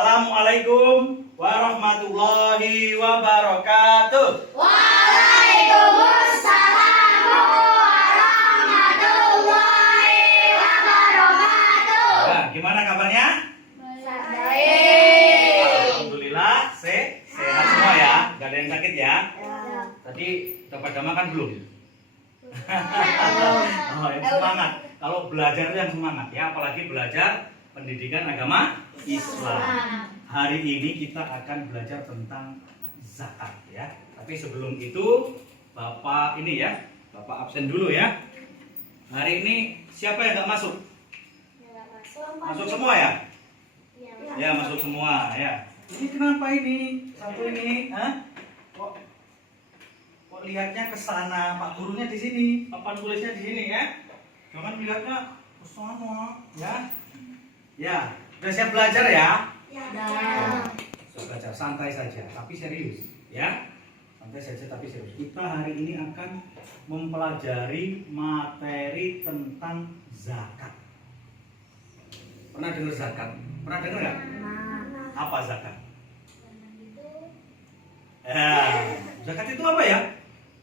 Assalamualaikum warahmatullahi wabarakatuh. Waalaikumsalam warahmatullahi wabarakatuh. Nah, gimana kabarnya? Baik. Alhamdulillah, sehat semua ya. Gak ada yang sakit ya. Tadi udah pada makan belum? Oh, yang semangat. Kalau belajar itu yang semangat ya, apalagi belajar pendidikan agama Islam. Hari ini kita akan belajar tentang zakat ya. Tapi sebelum itu, Bapak ini ya, Bapak absen dulu ya. Hari ini siapa yang nggak masuk? Masuk semua ya? Ya, masuk semua ya. Ini kenapa ini? Satu ini, hah? Kok lihatnya ke sana? Pak gurunya di sini, papan tulisnya di sini ya. Jangan lihatnya ke sana ya. Ya, sudah siap belajar ya? Sudah belajar, santai saja, tapi serius ya. Santai saja tapi serius. Kita hari ini akan mempelajari materi tentang zakat. Pernah dengar zakat? Pernah dengar nggak? Apa zakat? Zakat itu apa ya?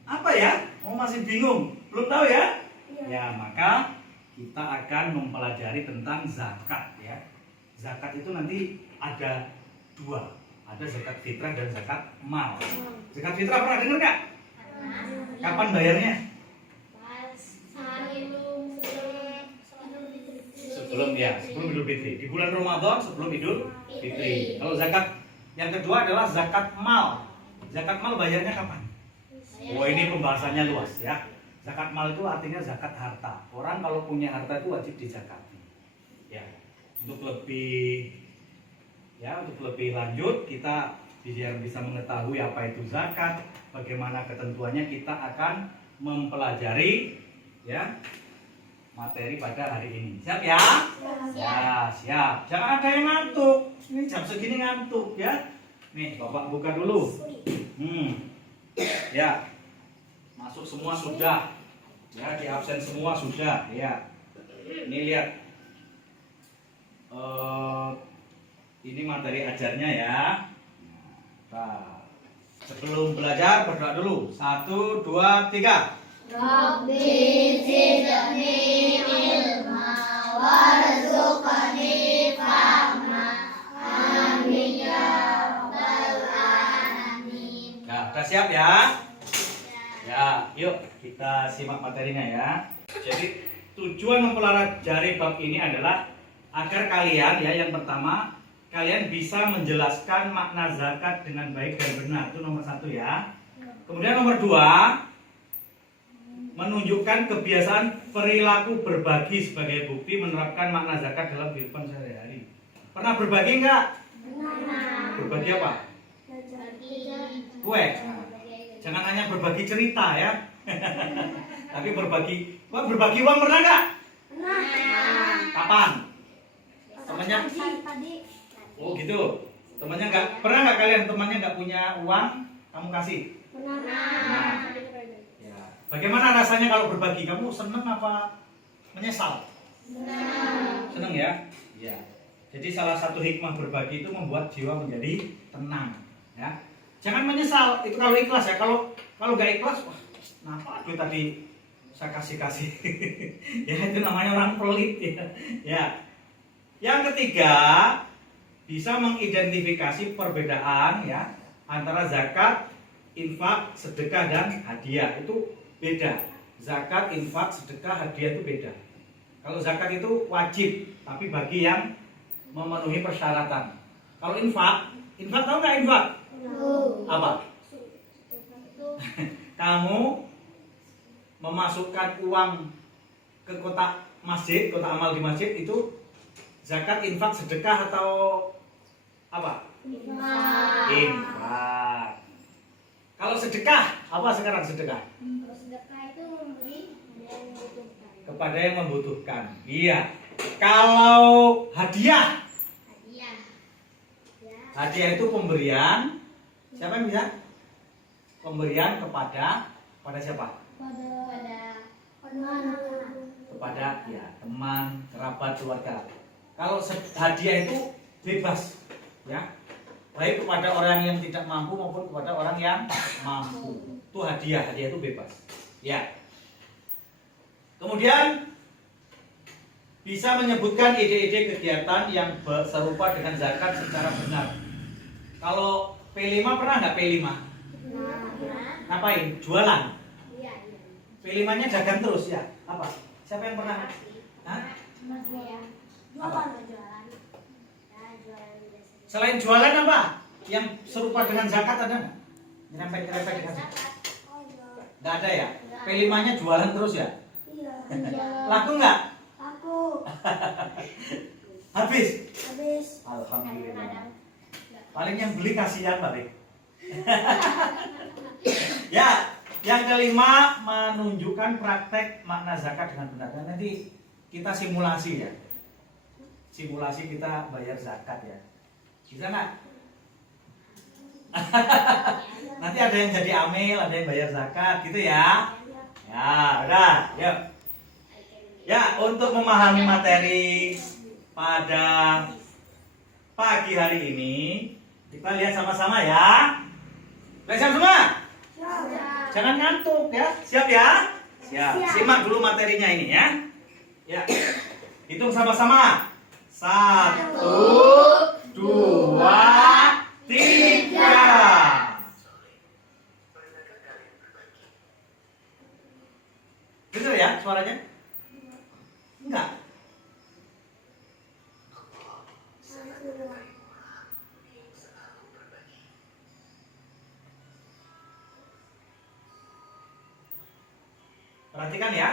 Apa ya? Oh, masih bingung? Belum tahu ya? Ya, maka kita akan mempelajari tentang zakat ya. Zakat itu nanti ada dua, ada zakat fitrah dan zakat mal. Zakat fitrah pernah dengar nggak? Kapan bayarnya? Sebelum Idul Fitri. Di bulan Ramadan sebelum Idul Fitri. Kalau zakat yang kedua adalah zakat mal. Zakat mal bayarnya kapan? Oh, ini pembahasannya luas ya. Zakat mal itu artinya zakat harta. Orang kalau punya harta itu wajib dizakati. Ya. Untuk lebih lanjut kita biar bisa mengetahui apa itu zakat, bagaimana ketentuannya, kita akan mempelajari ya materi pada hari ini. Siap ya? Ya, siap. Jangan ada yang ngantuk. Ini jam segini ngantuk ya. Nih, Bapak buka dulu. Ya. Masuk semua sudah. Ya, di absen semua sudah. Ya. Ini lihat. Ini materi ajarnya ya. Nah, sebelum belajar berdoa dulu. 1, 2, 3. Rabbi zidni ilma warzuqni fahma. Amin ya rabbal alamin. Nah, udah siap ya? Ya, yuk kita simak materinya ya. Jadi tujuan mempelajari bab ini adalah agar kalian ya, yang pertama, kalian bisa menjelaskan makna zakat dengan baik dan benar. Itu nomor 1 ya. Kemudian nomor 2, menunjukkan kebiasaan perilaku berbagi sebagai bukti menerapkan makna zakat dalam kehidupan sehari-hari. Pernah berbagi enggak? Benar. Berbagi apa? Kue. Jangan hanya berbagi cerita ya. Tapi berbagi uang pernah enggak? Benar. Kapan? Temannya? Oh gitu. Temannya enggak? Pernah enggak kalian temannya enggak punya uang, kamu kasih? Benar. Ya. Bagaimana rasanya kalau berbagi? Kamu seneng apa menyesal? Seneng ya? Iya. Jadi salah satu hikmah berbagi itu membuat jiwa menjadi tenang, ya. Jangan menyesal. Itu kalau ikhlas ya. Kalau nggak ikhlas, wah, kenapa duit tadi saya kasih? Ya itu namanya orang pelit ya. Ya. Yang ketiga, bisa mengidentifikasi perbedaan ya antara zakat, infak, sedekah dan hadiah. Itu beda. Zakat, infak, sedekah, hadiah itu beda. Kalau zakat itu wajib, tapi bagi yang memenuhi persyaratan. Kalau infak tahu nggak infak? Apa? Kamu memasukkan uang ke kotak masjid, kotak amal di masjid, itu zakat, infak, sedekah atau apa? Infak. Kalau sedekah, apa sekarang sedekah? Sedekah itu memberi yang membutuhkan. Kepada yang membutuhkan. Iya. Kalau hadiah itu pemberian. Siapa yang bisa? Pemberian kepada siapa? Kepada ya teman, kerabat, keluarga. Kalau hadiah itu bebas, Ya. Baik kepada orang yang tidak mampu maupun kepada orang yang mampu. Itu hadiah itu bebas. Ya. Kemudian bisa menyebutkan ide-ide kegiatan yang serupa dengan zakat secara benar. Kalau P5 pernah nggak P5? Ngapain? Jualan. Iya. P5-nya dagang terus ya? Apa? Siapa yang pernah? Hah? Jualan. Ya, jualan biasa. Selain jualan apa? Yang serupa dengan zakat ada nggak? Nyerempet-nyerempet dengan zakat? Nggak ada ya? P5-nya jualan terus ya? Iya. Laku nggak? Aku. Habis? Habis. Alhamdulillah. Paling yang beli kasihan Pak. Ya, yang kelima menunjukkan praktek makna zakat dengan benar. Dan nanti kita simulasi ya. Simulasi kita bayar zakat ya. Bisa nggak? Nanti ada yang jadi amil, ada yang bayar zakat gitu ya. Ya, udah, yuk. Ya, untuk memahami materi pada pagi hari ini, kita lihat sama-sama ya. Siap semua? Jangan ngantuk ya. Siap ya? Siap. Simak dulu materinya ini ya. Ya. Hitung sama-sama. 1, 2, 3. Dengar ya suaranya? Enggak. Perhatikan ya.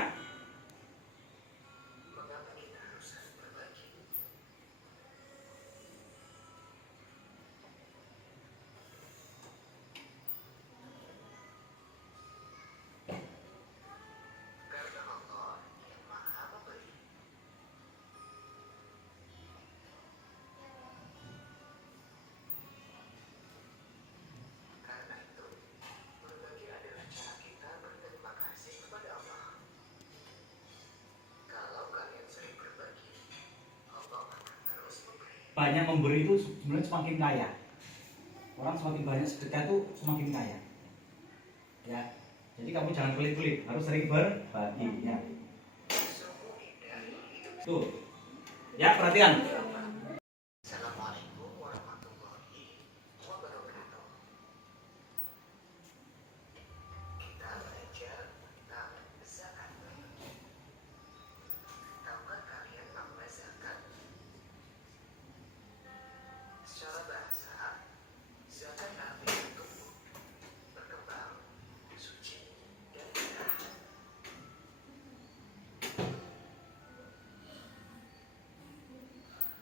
Banyak memberi itu sebenarnya semakin kaya. Orang semakin banyak sedekah itu semakin kaya. Ya. Jadi kamu jangan pelit-pelit, harus sering berbagi ya. Tuh. Ya, perhatikan. Assalamualaikum warahmatullahi wabarakatuh. Kita belajar tentang zakat. Tahukah kalian apa zakat? Secara bahasa, zakat artinya tumbuh, berkembang, suci, dan indah.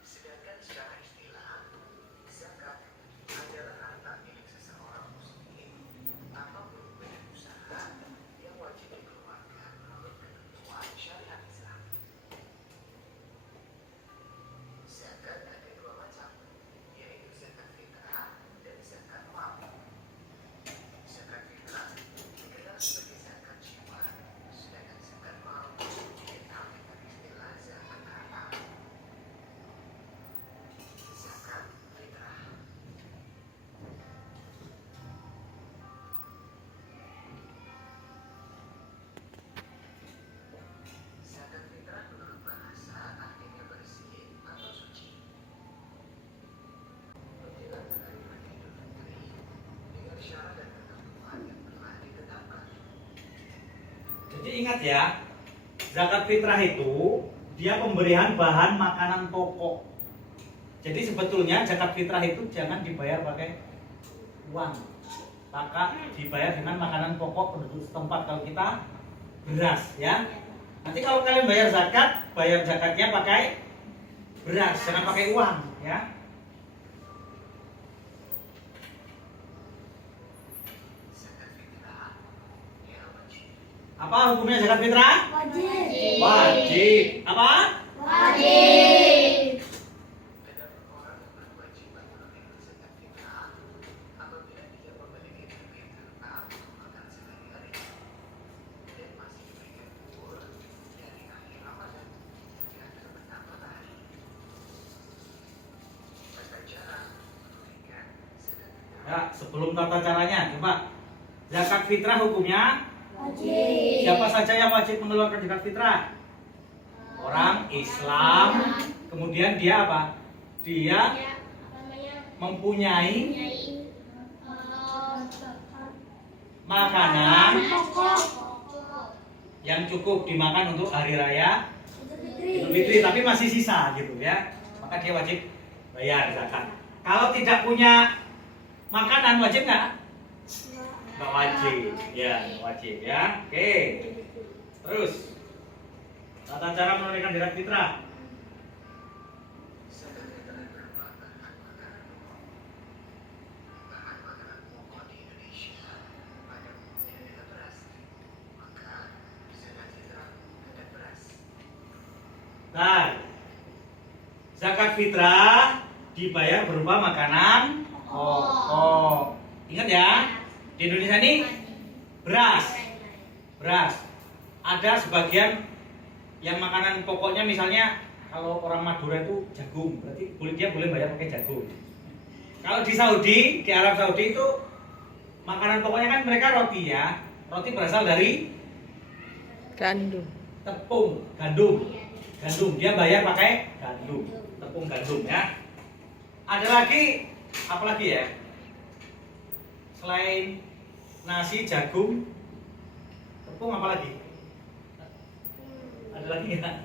Sedangkan secara istilah, zakat adalah harta milik seseorang muslim atau pemilik usaha yang wajib dikeluarkan menurut ketentuan syariat Islam. Zakat ada dua macam, yaitu zakat fitrah dan zakat mal. Zakat fitrah dikenal sebagai zakat jiwa, sedangkan zakat mal dikenal dengan istilah zakat harta. Zakat fitrah. Zakat fitrah menurut bahasa artinya bersih atau suci. Menjelang hari raya Idul Fitri dengan syarat dan ketentuan yang telah ditetapkan. Jadi ingat ya, zakat fitrah itu dia pemberian bahan makanan pokok. Jadi sebetulnya zakat fitrah itu jangan dibayar pakai uang, maka dibayar dengan makanan pokok penduduk setempat. Kalau kita beras ya. Nanti kalau kalian bayar zakatnya pakai beras, jangan pakai uang ya. Zakat fitrah yang wajib. Apa hukumnya zakat fitrah? Wajib. Wajib. Apa? Wajib. Terdapat orang yang berkewajiban menunaikan zakat fitrah apabila dia memiliki terbit harta untuk makan sehari-hari dan masih diberikan umur dari akhir Ramadan hingga terbenam matahari. Tata cara Ya, sebelum tata caranya, coba zakat fitrah hukumnya Wajib. siapa saja yang wajib mengeluarkan zakat fitrah? Orang Islam. Kemudian dia apa? Dia Ya, apa namanya? mempunyai Mempunyai makanan pokok yang cukup dimakan untuk hari raya Idul Fitri. Fitri, tapi masih sisa gitu ya. Maka dia wajib bayar zakat. Kalau tidak punya makanan wajib nggak? Nggak wajib. Ya, nggak wajib ya. Oke. Terus tata cara menunaikan zakat fitrah. Zakat fitrah berupa bahan makanan pokok. Bahan makanan pokok di Indonesia pada umumnya adalah beras. Maka zakat fitrah ada beras. Nah, zakat fitrah dibayar berupa makanan pokok. Ingat ya, di Indonesia ini beras. Beras. Ada sebagian yang makanan pokoknya misalnya kalau orang Madura itu jagung, berarti dia boleh bayar pakai jagung. Kalau di Saudi, di Arab Saudi itu makanan pokoknya kan mereka roti ya. Roti berasal dari Gandum. tepung, gandum. Gandum, dia bayar pakai gandum, tepung gandum ya. Ada lagi, apa lagi ya? Selain nasi, jagung, tepung apa lagi? Ada lagi nggak?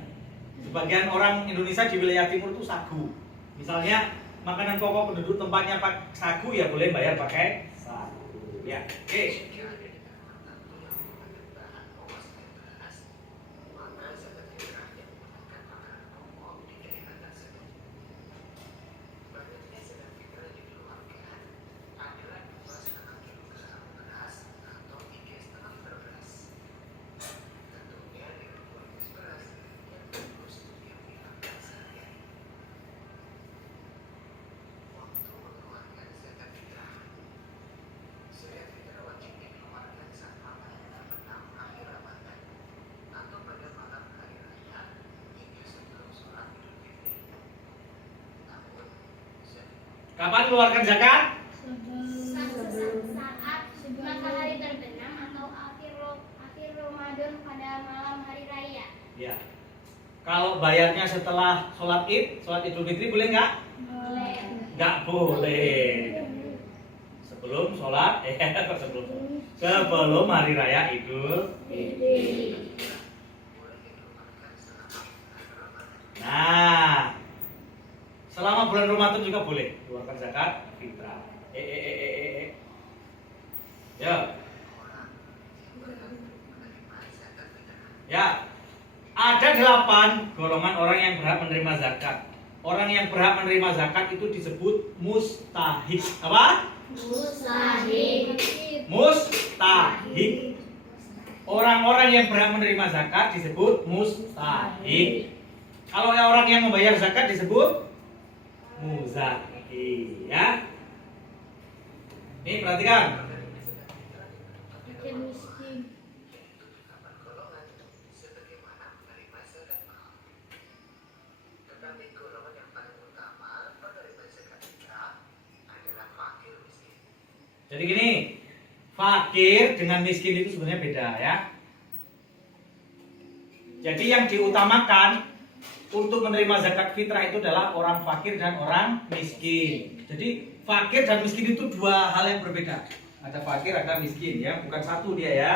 Sebagian orang Indonesia di wilayah timur itu sagu. Misalnya makanan pokok penduduk tempatnya pak sagu ya boleh bayar pakai sagu. Ya, oke. Jika ada negara tertentu yang menggunakan bahan pokok selain beras, maka zakat fitrah yang menggunakan makanan pokok di daerah tersebut. Banyaknya zakat fitrah dikeluarkan adalah 2,5 kilogram beras atau 3,5 liter beras. Tentunya dengan kualitas beras yang bagus untuk yang dimakan sehari-hari. Waktu mengeluarkan zakat fitrah. Zakat fitrah wajib dikeluarkan saat malam terbenam akhir Ramadan atau pada malam hari raya hingga sebelum sholat Idul Fitri. Namun, Kapan keluarkan zakat? Saat matahari terbenam atau akhir Ramadan pada malam hari raya. Ya. Kalau bayarnya setelah sholat Id, sholat Idul Fitri boleh nggak? Boleh. Nggak boleh. Sebelum sholat, sebelum hari raya Idul Fitri. boleh dikeluarkan selama bulan Ramadan. Nah, selama bulan Ramadan juga boleh keluarkan zakat fitrah. Ya, Orang yang berhak menerima zakat fitrah. ya. Ada 8 golongan orang yang berhak menerima zakat. Orang yang berhak menerima zakat itu disebut mustahik. Apa? Mustahik. Mustahik. Orang-orang yang berhak menerima zakat disebut mustahik. Kalau orang yang membayar zakat disebut muzaki, ya. Ini perhatikan. Miskin. Yaitu 8 golongan sebagaimana penerima zakat mal. Tetapi golongan yang paling utama penerima zakat fitrah adalah fakir miskin. Jadi gini, fakir dengan miskin itu sebenarnya beda ya. Jadi yang diutamakan untuk menerima zakat fitrah itu adalah orang fakir dan orang miskin. Jadi fakir dan miskin itu dua hal yang berbeda. Ada fakir, ada miskin ya, bukan satu dia ya.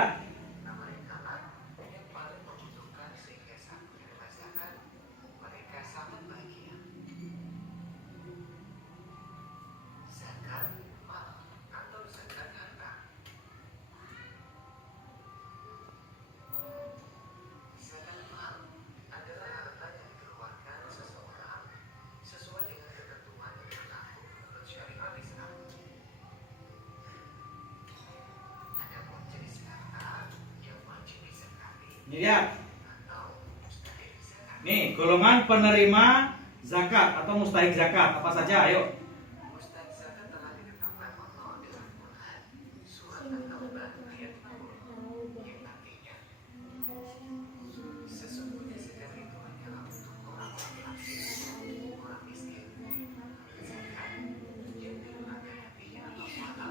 Nah, mereka yang paling membutuhkan sehingga saat menerima zakat mereka sangat bahagia. Zakat mal atau zakat harta. Zakat mal adalah harta yang dikeluarkan seseorang sesuai dengan ketentuan yang berlaku menurut syariat Islam. Adapun jenis harta yang wajib dizakati Ini lihat. atau mustahil zakat. Nih, golongan penerima zakat atau mustahik zakat apa saja? Ayo. Mustahil zakat telah ditetapkan Allah dalam Quran surat An-Taubah ayat 60 yang artinya sesungguhnya zakat itu hanyalah untuk orang-orang fakir, orang miskin. Zakat yang dirunakkan hatinya Allah Ta'ala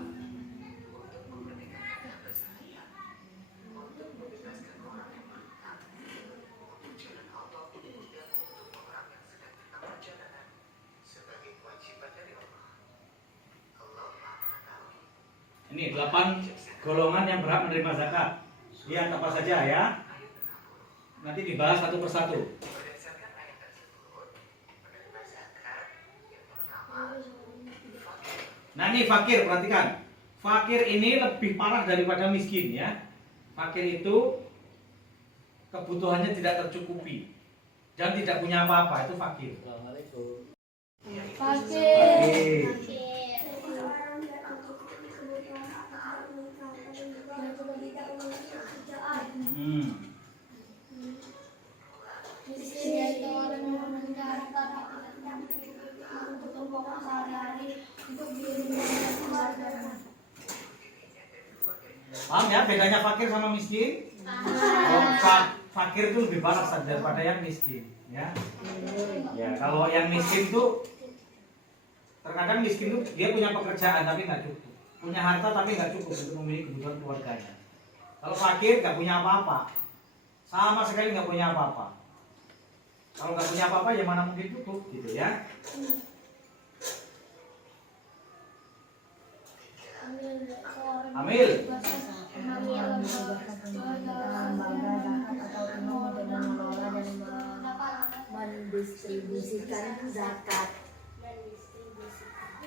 Ini 8 golongan yang berhak menerima zakat. Lihat apa saja ya. Nanti dibahas satu persatu. Berdasarkan ayat tersebut, penerima zakat yang pertama fakir. Nah ini fakir, perhatikan. Fakir ini lebih parah daripada miskin ya. Fakir itu kebutuhannya tidak tercukupi dan tidak punya apa-apa, itu fakir. Fakir. Paham ya bedanya fakir sama miskin? Oh, fakir itu lebih parah daripada yang miskin, ya. Ya, kalau yang miskin itu terkadang miskin itu dia punya pekerjaan tapi nggak cukup, punya harta tapi nggak cukup untuk memenuhi kebutuhan keluarganya. Kalau fakir nggak punya apa-apa, sama sekali nggak punya apa-apa. Kalau nggak punya apa-apa ya mana mungkin cukup, gitu ya. Amil. Mendistribusikan zakat.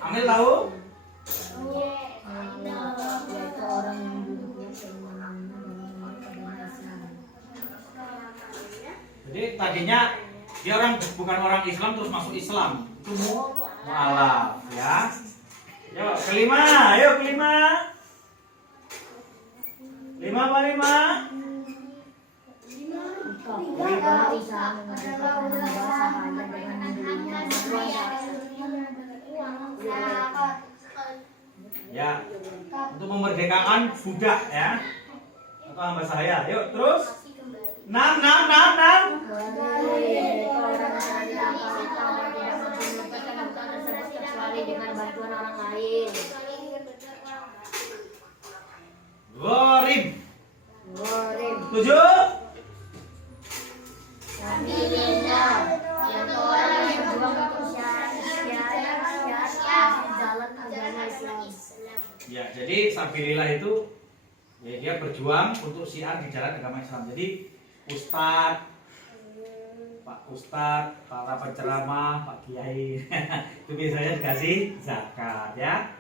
Amil tahu? Yaitu orang yang duduknya semena-mena dalam keadaan Islam. Jadi tadinya dia bukan orang Islam terus masuk Islam, itu mualaf ya. Yuk kelima, ayo kelima. Lima apa lima? Adalah usaha mengerjakan usahanya dengan membelinya Ya, untuk memerdekakan budak ya. Atau hamba saya. Yuk terus. Enam. kecuali dengan bantuan orang lain. Gharib. Gharib. 7. Sabilillah, yaitu orang yang berjuang untuk syiar jalan agama Islam. Ya, jadi sabilillah itu ya dia berjuang untuk syiar di jalan agama Islam. Jadi ustadz, Pak Ustadz, para penceramah, Pak Kiai itu biasanya dikasih zakat ya.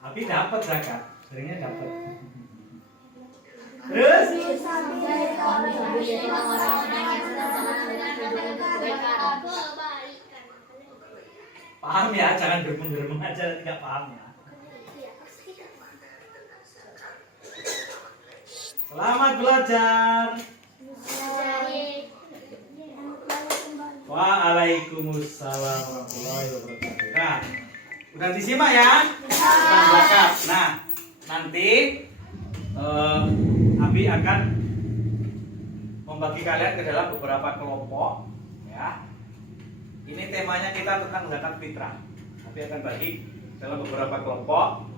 Tapi dapat zakat, seringnya dapat. Terus paham ya, jangan geremeng-geremeng aja tidak paham ya. Selamat belajar. Waalaikumsalam warahmatullahi wabarakatuh. Nah, udah disimak ya? Tentang zakat. Nah, nanti Abi akan membagi kalian ke dalam beberapa kelompok ya. Ini temanya kita tentang zakat fitrah. Abi akan bagi dalam beberapa kelompok.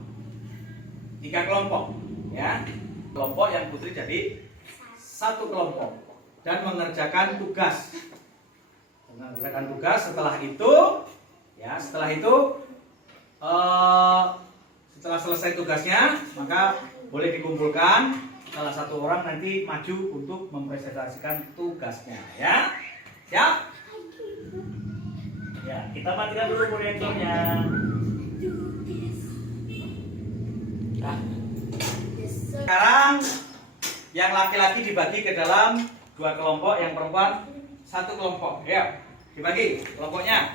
3 kelompok ya. Kelompok yang putri jadi 1 kelompok dan mengerjakan tugas. Mengerjakan tugas setelah itu setelah selesai tugasnya maka boleh dikumpulkan salah satu orang nanti maju untuk mempresentasikan tugasnya ya. Siap? Ya, kita matikan dulu proyektornya. Nah. Sekarang yang laki-laki dibagi ke dalam 2 kelompok, yang perempuan 1 kelompok. Ya, dibagi kelompoknya.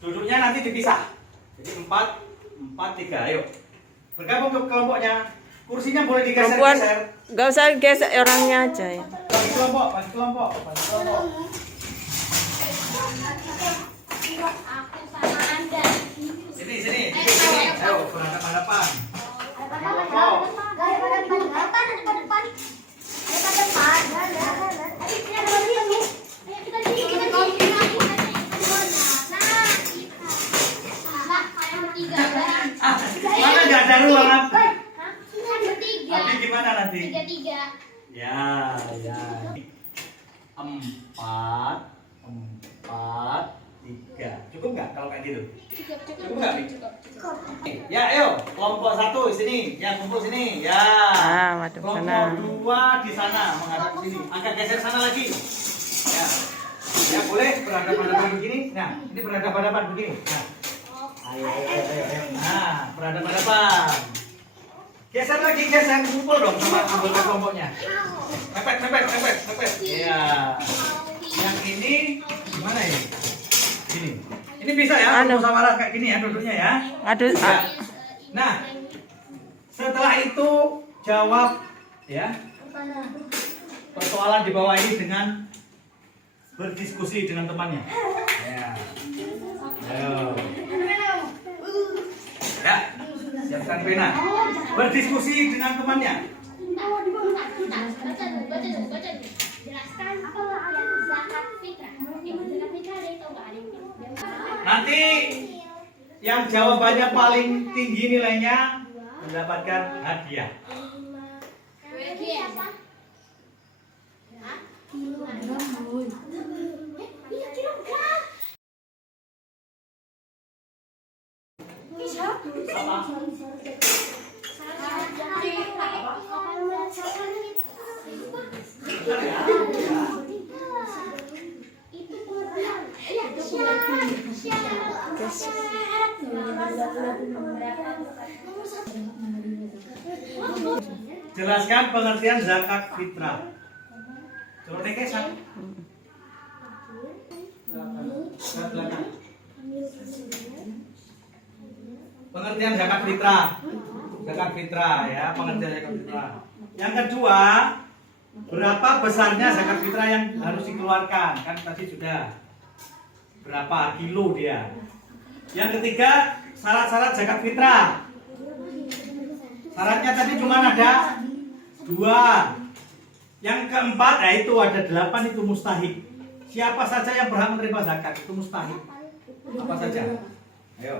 Duduknya nanti dipisah. Jadi 4-3. Ayo. Bergabung ke kelompoknya. Kursinya boleh Perempuan digeser-geser. gak usah gesek orangnya aja ya. Bagi kelompok. Aku sama Anda. Sini. Ayo, berangkat hadapan. Mana nggak ada ruang? Abi gimana nanti? 3. Ya. 4, 3. Cukup Cukup nggak kalau kayak gitu? Cukup, nggak, Mi? Ya, ayo. Kelompok 1 sini. Ya, kumpul sini. Ya. Madep Kelompok sana. 2 di sana menghadap sini. Agak geser sana lagi. Ya. Ya, boleh berhadapan-hadapan begini. Nah, ini berhadapan-hadapan begini. Nah. Ayo, ayo, ayo, ayo. Nah, berhadapan-hadapan. Geser lagi, geser. Kumpul dong sama anggota kelompoknya. Mepet, mepet, mepet, mepet. Iya. Yang ini gimana ini? Ini. Ini bisa ya, Anu. musyawarah kayak gini ya duduknya ya. Aduh, Ya. Nah, setelah itu jawab ya persoalan di bawah ini dengan berdiskusi dengan temannya. Ya. Ayo. Ya. Siapkan pena. Berdiskusi dengan temannya. Baca dulu. Jelaskan apa itu zakat fitrah. Zakat fitrah ada yang tahu nggak? Ada yang Nanti yang jawabannya paling tinggi nilainya mendapatkan hadiah. siapa? Hah? Kilogram. Iya kilogram. Bisa? Apa? Jelaskan pengertian zakat fitrah. Coba tekesan. Belakang. Pengertian zakat fitrah. Zakat fitrah ya, pengertian zakat fitrah. Yang kedua, berapa besarnya zakat fitrah yang harus dikeluarkan? Kan tadi sudah. Berapa kilo dia? Yang ketiga, syarat-syarat zakat fitrah. Syaratnya tadi cuma ada 2. Yang keempat, itu ada 8 itu mustahik. Siapa saja yang berhak menerima zakat itu mustahik. Apa saja? Ayo.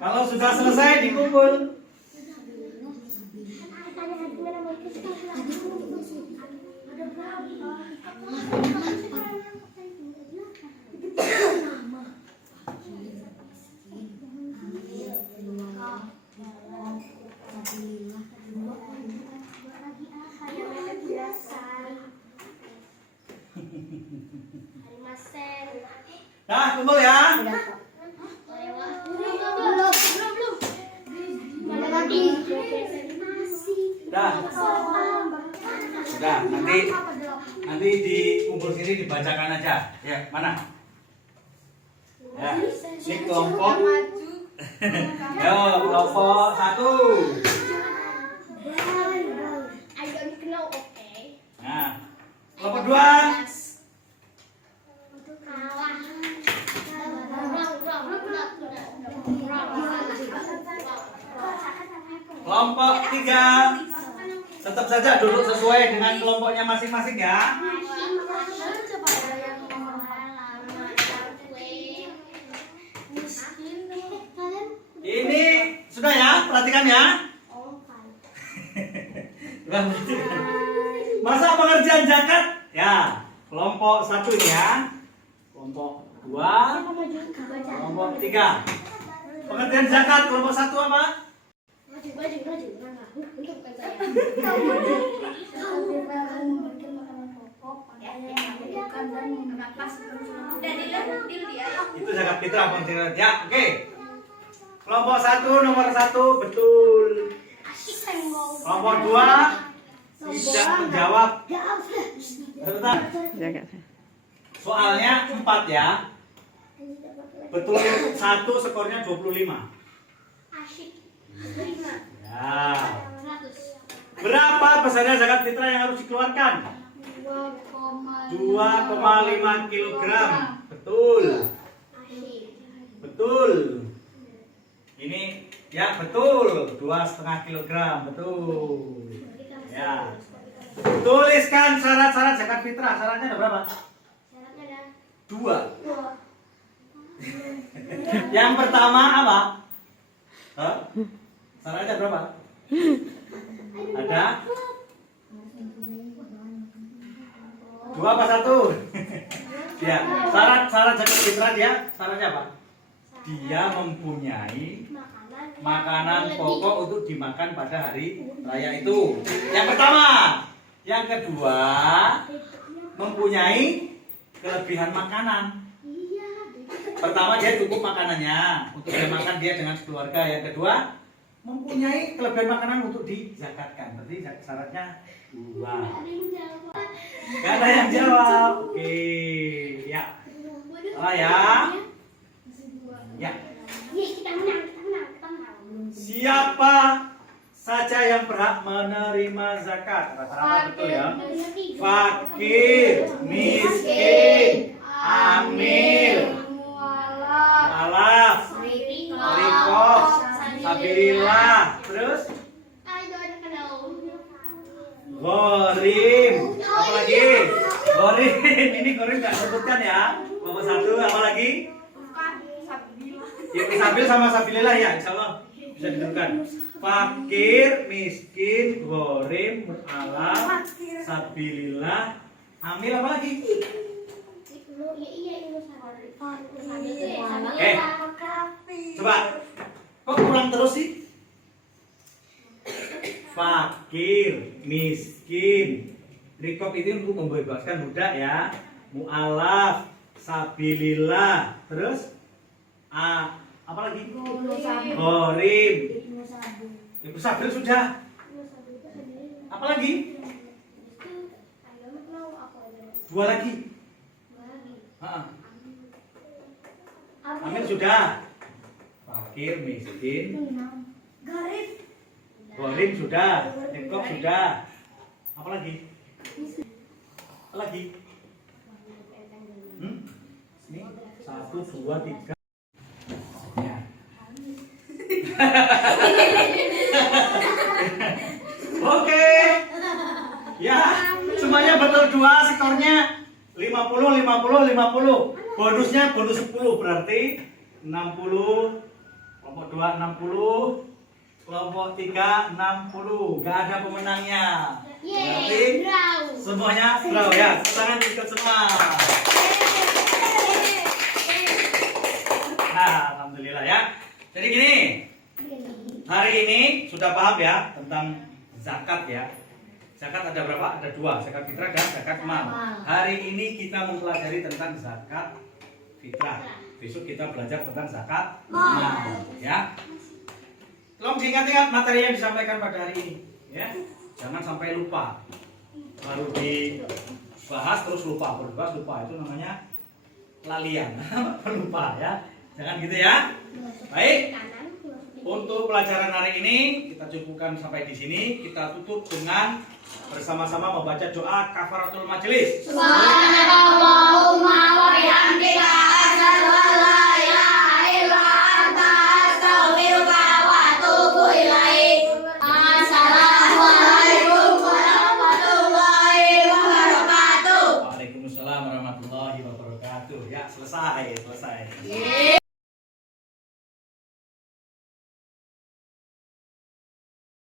Kalau sudah selesai dikumpul. Nah, kumpul ya. Dah. Sudah, nanti dikumpul sini dibacakan aja. Ya, mana? Ya, ini kelompok. Yo, kelompok 1. Nah, kelompok 2. Kelompok 3. Tetap saja duduk sesuai dengan kelompoknya masing-masing ya. Ini sudah ya, perhatikan ya. Masa pengerjaan zakat? Ya, kelompok 1 ini ya. Kelompok 2, kelompok 3. Pengerjaan zakat kelompok 1 apa? Maju. Untuk saya. Itu zakat fitrah pengerjaan. Ya, oke. Kelompok 1 nomor 1 betul. Kelompok 2 tidak menjawab. Bentar. Zakat. Soalnya 4 ya. Betul 1 skornya 25. Asyik. 5. Ya. 100. Berapa besarnya zakat fitrah yang harus dikeluarkan? 2,5 kilogram. Betul. Asyik. Betul. Ini ya betul. 2,5 kilogram. Betul. Ya. Tuliskan syarat-syarat zakat fitrah. Syaratnya ada berapa? Syaratnya ada 2. 2. Yang pertama apa? Hah? Syaratnya berapa? Ada 2 apa 1? Ya, syarat zakat fitrah dia syaratnya apa? Dia mempunyai makanan pokok untuk dimakan pada hari raya itu. Yang pertama. Yang kedua, mempunyai kelebihan makanan. Pertama, dia cukup makanannya untuk dia makan dia dengan keluarga. Yang kedua, mempunyai kelebihan makanan untuk dizakatkan. Berarti syaratnya 2. Gak ada yang jawab. Oke, ya. Salah ya. Ya. Kita menang. Siapa saja yang berhak menerima zakat? Rata-rata betul ya. Fakir, miskin, amil, mualaf, rikoh, sabilillah, terus gorim, apa lagi? Gorim, ini gorim nggak sebutkan ya. Nomor 1 apa lagi? Ya, sabil sama sabilillah ya, insya Allah bisa ditentukan. Fakir, miskin, gorim, mualaf, sabilillah, amil apa lagi? Coba, kok kurang terus sih? Fakir, miskin, rikob itu untuk membebaskan budak ya. Mualaf, sabilillah, terus apa lagi? Gorim, ibu sabil sudah. Apa lagi? 2 lagi. Amil sudah. Fakir, miskin, gorim sudah. Rikob sudah. Apa lagi? Apa lagi? Ini 1, 2, 3. Ya. Oke. Ya, semuanya betul 2, skornya 50, 50, 50. Bonusnya bonus 10 berarti 60. Kelompok 2 60. Kelompok 3 60. Gak ada pemenangnya. Berarti semuanya draw ya. Tangan ikut semua. Nah, alhamdulillah ya. Jadi gini. Hari ini sudah paham ya tentang zakat ya. Zakat ada berapa? Ada 2, zakat fitrah dan zakat mal. Hari ini kita mempelajari tentang zakat fitrah. Besok kita belajar tentang zakat mal, ya. Tolong diingat-ingat materi yang disampaikan pada hari ini, ya. Jangan sampai lupa. Baru dibahas terus lupa, berbahas lupa itu namanya lalian, lupa ya. Jangan gitu ya. Baik. Untuk pelajaran hari ini kita cukupkan sampai di sini. Kita tutup dengan bersama-sama membaca doa kafaratul majelis. Subhanallahumma wa bihamdika asyhadu an la ilaha illa anta astaghfiruka wa atubu ilaik. Assalamualaikum warahmatullahi wabarakatuh. Waalaikumsalam warahmatullahi wabarakatuh. Ya, selesai.